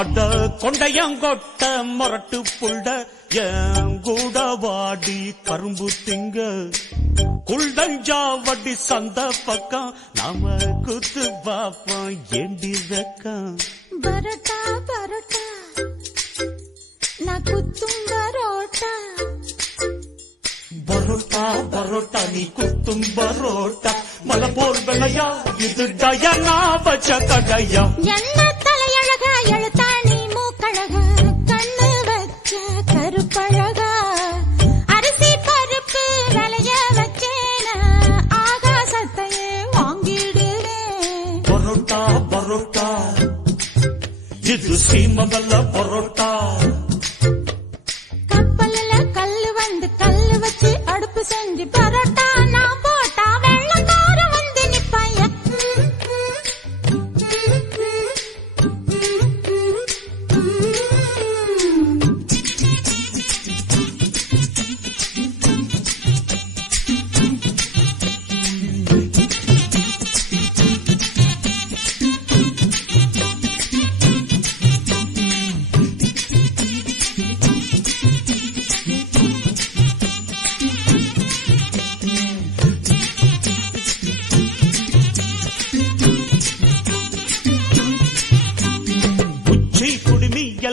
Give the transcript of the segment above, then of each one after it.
அட கொண்டையங்கொட்ட மொரட்டு புள்ள எங்கூட வாடி கரும்பு திங்க. குள்டஞ்சா வட்டி சந்த பக்கம் நாம குத்து பாப்போம் ஏண்டி வெக்கம்? பரோட்டா பரோட்டா. நான் குத்தும் பரோட்டா. பரோட்டா பரோட்டா நீ குத்தும் பரோட்டா. மலை போல் வெள்ளையா இது டயனா வச்ச கடையா. என்ன தலையழக எழுத்தாணி மூக்கழக? கண்ணு வச்ச கருப்பழகா? அரிசி பருப்பு விளைய வச்சேன? ஆகாசத்தையே வாங்கிடுவேன். பரோட்டா பரோட்டா. இது சீமவல்ல பரோட்டா.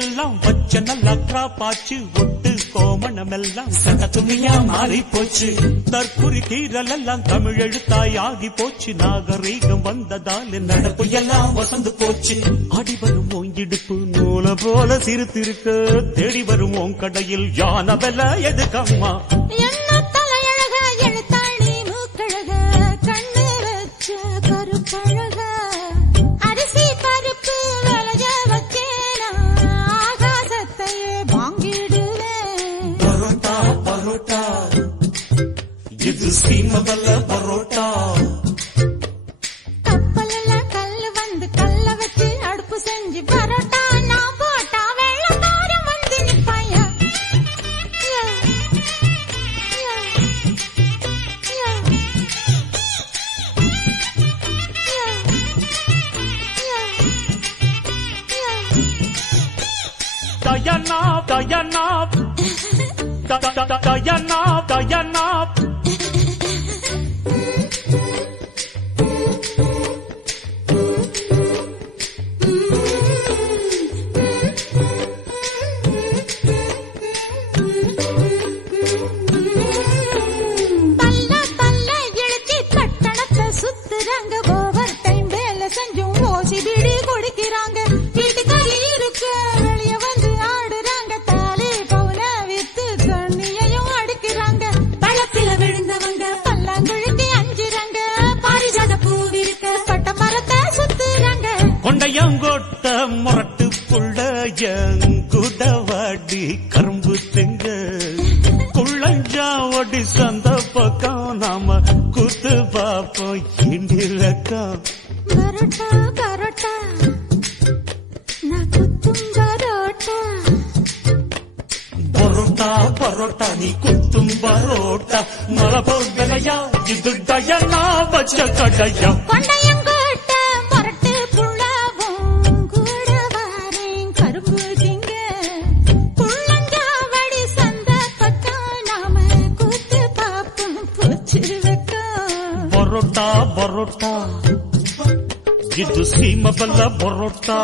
எல்லாம் வச்ச நல்லா பாச்சு ஒட்டு கோமணம் எல்லாம் சட்ட துணியா மாறி போச்சு தற்குறி கீரல் எல்லாம் தமிழ் எழுத்தாய் ஆகி போச்சு. நாகரீகம் வந்ததால் நடப்பு எல்லாம் வசந்து போச்சு. அடி வரும் ஓங்கிடுப்பு நூல போல சிரித்திருக்க. தேடி வரும் உன் கடையில் யான வெல எதுக்கம்மா கண்ணு வச்ச கருப்பழக. இது சீமவல்ல பரோட்டா கப்பல்ல கல்லு வந்து கல்ல வச்சு அடுப்பு செஞ்சு பரோட்டா நான் போட்டா வெள்ளக்காரன் வந்து நிப்பாயா yeah, yeah, yeah, yeah, yeah, yeah. Dayana, Dayana, Da- da- da- Dayana, Dayana. சுத்துறாங்க ஓவர் டைம் வேலை செஞ்சும் ஓசி பிடி கொடுக்கிறாங்க. வீட்டுக்காரி இருக்க வெளிய வந்து ஆடுறாங்க. தாலி பவுல வித்து கண்ணியையும் அடிக்கிறாங்க. பழத்தில விழுந்தவங்க பல்லாங்குழிக்கு அஞ்சுறாங்க. பாரிஜாத பூவிருக்க பட்ட மரத்தை சுத்துறாங்க. கொண்டையங்கோட்ட முரட்டு புள்ள எங்குடவாடி கரும்பு திங்க. குள்ளஞ்சாவடி சந்த பக்கம் நாம குத்து பாப்போம் இண்டிலக்கம் பரோட்டா பரோட்டா நான் குத்தும் பரோட்டா பரோட்டா பரோட்டா நீ குத்தும் பரோட்டா மலை போல் விலையா இது டயனா வைக்கும் பரோட்டா பரோட்டா இது சீமவல்ல பரோட்டா